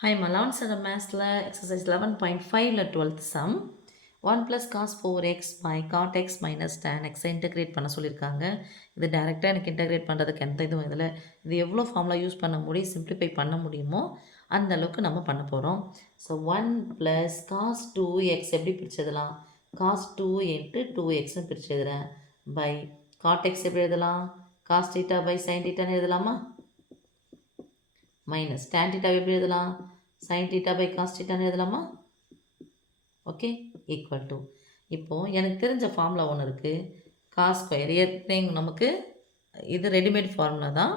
Hi, I'm 11th standard mathsல exercise 11.5ல 12th sum 1 plus cos 4x by cot x minus tan x integrate பண்ண சொல்லியிருக்காங்க. இது டைரெக்டாக எனக்கு integrate பண்ணுறதுக்கு எந்த இதுவும் இதில் இது எவ்வளோ ஃபார்முலா யூஸ் பண்ண முடியும் சிம்பிளிஃபை பண்ண முடியுமோ அந்த அளவுக்கு நம்ம பண்ண போகிறோம். ஸோ 1 plus cos 2x எப்படி பிரிச்செழுதலாம்? cos 2 into 2xன்னு பிரிச்சு எழுதுறேன். by cot x எப்படி எழுதலாம்? cos theta by sin thetaன்னு எழுதலாமா? மைனஸ் tan theta எப்படி எழுதலாம்? sin theta by cos thetaன்னு எழுதலாமா? ஓகே ஈக்குவல் டு இப்போது எனக்கு தெரிஞ்ச ஃபார்முலா ஒன்று இருக்குது. காஸ் ஸ்கொயர் ஏற்கனவே நமக்கு இது ரெடிமேட் ஃபார்முலா தான்.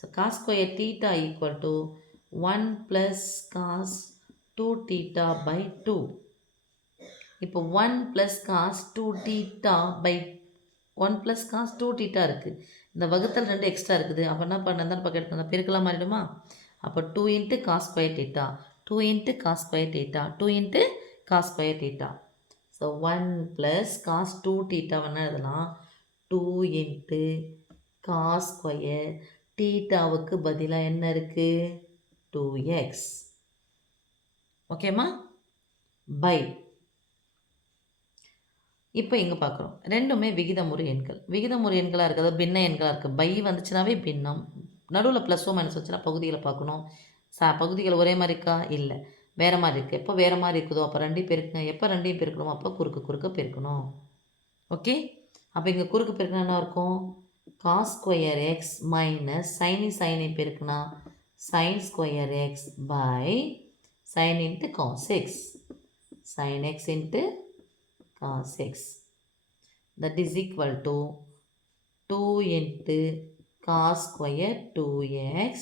So cos square theta equal to 1 plus cos 2 theta by 2. இப்போ 1 plus cos 2 theta by 1 plus cos 2 theta இருக்குது. இந்த வகுத்தல் 2 எக்ஸ்ட்ரா இருக்குது. அப்போ என்ன பண்ணதான் பக்கம் எடுத்து பெருக்கலாம் மாறிடுமா? அப்போ 2 into cos square theta 2 into cos square theta 2 into cos square theta. So 1 plus cos 2 theta என்ன எழுதலாம்? 2 இன்ட்டு காஸ் ஸ்கொயர் தீட்டாவுக்கு பதிலாக என்ன இருக்குது? 2x. ஓகேம்மா? பை இப்போ இங்கே பார்க்குறோம் ரெண்டுமே விகிதமுறு எண்கள். விகிதமுறு எண்களாக இருக்குது, பின்ன எண்களாக இருக்குது. பை வந்துச்சுனாவே பின்னம், நடுவில் ப்ளஸ்ஸோ மைனஸ் வச்சுன்னா பகுதிகளை பார்க்கணும். பகுதிகள் ஒரே மாதிரி இருக்கா? இல்லை, வேறு மாதிரி இருக்குது. எப்போ வேறு மாதிரி இருக்குதோ அப்போ ரெண்டையும் பெருக்குங்க. எப்போ ரெண்டையும் பெருக்கணும்? அப்போ குறுக்கு குறுக்க பெருக்கணும். ஓகே, அப்போ இங்கே குறுக்கு பெருக்கினா என்ன இருக்கும்? காஸ் ஸ்கொயர் எக்ஸ் மைனஸ் சைனை பெருக்குனா sine square x by sine into cos x, sine x into cos x, that is equal to 2 into cos square 2x.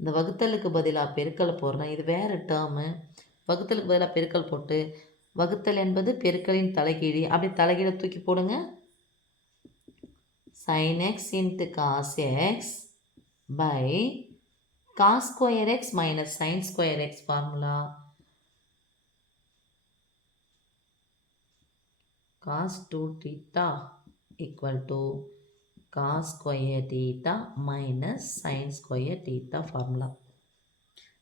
இந்த வகுத்தலுக்கு பதிலாக பெருக்கல் போடுறேன். இது வேறு டேர்மு. வகுத்தலுக்கு பதிலாக பெருக்கல் போட்டு வகுத்தல் என்பது பெருக்கலின் தலைகீழி. அப்படி தலைகீழ தூக்கி போடுங்க. sin x into cos x by cos square x minus sin square x formula. cos 2 theta equal to cos square theta minus sin square theta formula.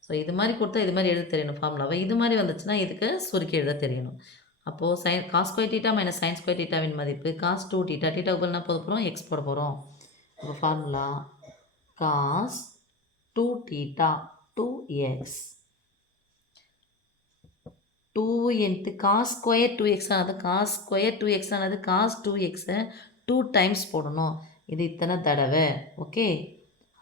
So இது மாதிரி கொடுத்தா இது மாதிரி எழுத தெரியணும் ஃபார்முலாவை. இது மாதிரி வந்துச்சுன்னா இதுக்கு சுருக்கி எழுத தெரியணும். அப்போது cos square theta minus sine square தீட்டாவின் மதிப்பு காஸ் 2 தீட்டா. தீட்டாவுக்கு என்ன போட போகிறோம்? எக்ஸ் போட போகிறோம். அப்போ formula cos 2 theta 2x 2 into cos square 2x ஆனது cos square 2x ஆனது cos 2xை 2 டைம்ஸ் போடணும். இது இத்தனை தடவை. ஓகே,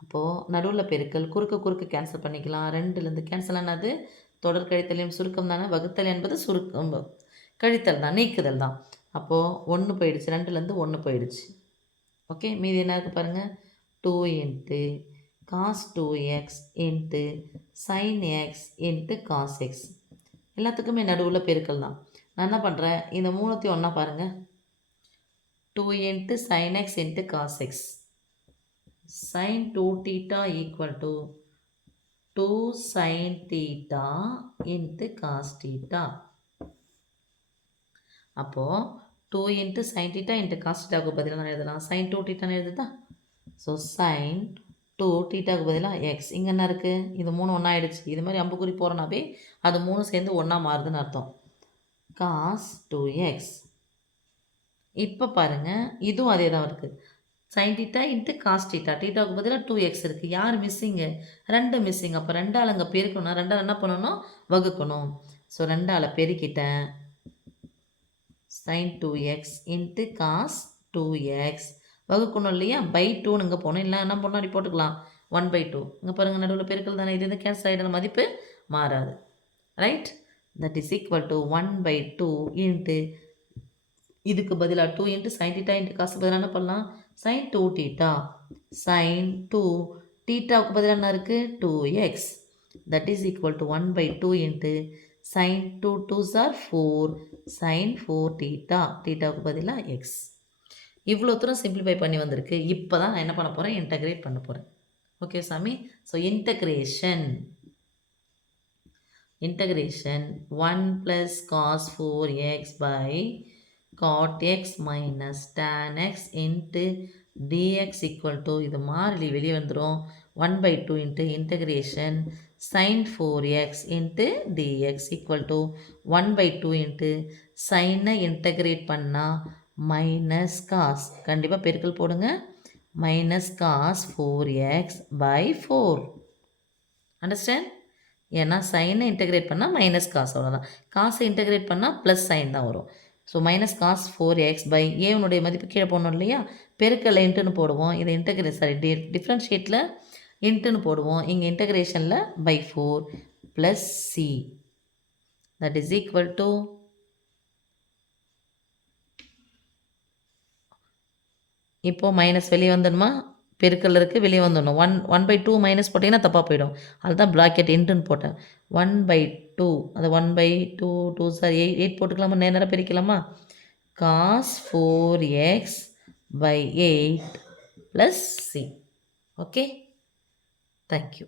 அப்போது நடுவில் பெருக்கல், குறுக்கு கேன்சல் பண்ணிக்கலாம். ரெண்டுலேருந்து கேன்சல் ஆனது தொடர் கழித்தலையும் சுருக்கம் தானே. வகுத்தல் என்பது சுருக்கம் கழித்தல் தான், நீக்குதல் தான். அப்போது 1 போயிடுச்சு, 2லேருந்து 1 போயிடுச்சு. ஓகே, மீதி என்ன இருக்குது பாருங்கள்? 2 into cos 2x into sin x into cos x. எல்லாத்துக்குமே நடுவில் பெருக்கல் தான். நான் என்ன பண்ணுறேன்? இந்த மூணுத்தையும் ஒன்றா பாருங்கள். 2 into sin x into cos x. sin 2 theta equal to 2 sin theta into cos theta. அப்போது 2 into sin theta into cos thetaவுக்கு பதிலாக நான் எழுதலாம் sin 2 thetaன்னு எழுதுதா? ஸோ sin 2 தீட்டாவுக்கு பதிலாக எக்ஸ். இங்கே என்ன இருக்குது? இது 3 ஒன்றா ஆகிடுச்சு. இது மாதிரி அம்புக்குறி போகிறனாவே அது 3 சேர்ந்து ஒன்றா மாறுதுன்னு அர்த்தம். Cos 2x. இப்போ பாருங்கள், இதுவும் அதே தான் இருக்குது. Sine theta into cos theta. தீட்டாவுக்கு பதிலாக 2x இருக்குது. யார் மிஸ்ஸிங்கு? 2 மிஸ்ஸிங். அப்போ 2ஆல் அங்கே பெருக்கணும். 2ஆல் என்ன பண்ணணும்? வகுக்கணும். ஸோ 2ஆல் பெருக்கிட்டேன். sin 2x into cos 2x வகுக்கணும் இல்லையா? பை 2ன்னு இங்கே போகணும். இல்லை என்ன பண்ணணும்? அப்படி போட்டுக்கலாம் 1/2. இங்கே பாருங்கள், நடுவில் பெருக்கல் தானே. இது கேன்சல் ஆகிடுற மதிப்பு மாறாது. Right, that is equal to 1/2 into இதுக்கு பதிலாக 2 இன்ட்டு சைன் தீட்டா இன்ட்டு காசு பதிலாக என்ன பண்ணலாம்? sin 2 theta. sin 2 தீட்டாவுக்கு பதிலாக என்ன இருக்குது? 2x. That is equal to 1/2 into sin 2 2s are 4 sin 4 theta. தீட்டாவுக்கு பதிலாக எக்ஸ். இவ்வளோ தூரம் சிம்பிளிஃபை பண்ணி வந்திருக்கு. இப்போ தான் நான் என்ன பண்ண போகிறேன்? இன்டகிரேட் பண்ண போகிறேன். ஓகே சாமி. So integration 1 + cos 4x by cot x minus tan x into dx equal to இது மாறிலி வெளியே வந்துடும் 1/2 into integration sin 4x into dx equal to 1/2 into sin integrate பண்ணால் மைனஸ் காஸ் கண்டிப்பாக பெருக்கல் போடுங்க minus cos 4x by 4 understand ஏன்னா சைனை இன்டகிரேட் பண்ணால் மைனஸ் காசு அவ்வளோதான் காசை இன்டகிரேட் பண்ணால் ப்ளஸ் சைன் தான் வரும் so minus cos 4x by ஏனுடைய மதிப்பு கீழே போடணும் இல்லையா பெருக்கல் இன்ட்டுன்னு போடுவோம் இதை இன்டகிரேட் சாரி டிஃப்ரென்ஷியேட்டில் இன்ட்டுன்னு போடுவோம் இங்கே இன்டகிரேஷனில் by 4 plus C that is equal to இப்போது மைனஸ் வெளியே வந்துடுமா பெருக்கல் இருக்குது வெளியே வந்துடணும் 1/2 மைனஸ் போட்டிங்கன்னா தப்பாக போயிடும் அதுதான் ப்ராக்கெட் இன்ட்டுன்னு போட்டேன் 1/2 அது 1/2 2 சார் 8 போட்டுக்கலாமா நேரம் பிரிக்கலாமா cos 4x by 8 plus C okay thank you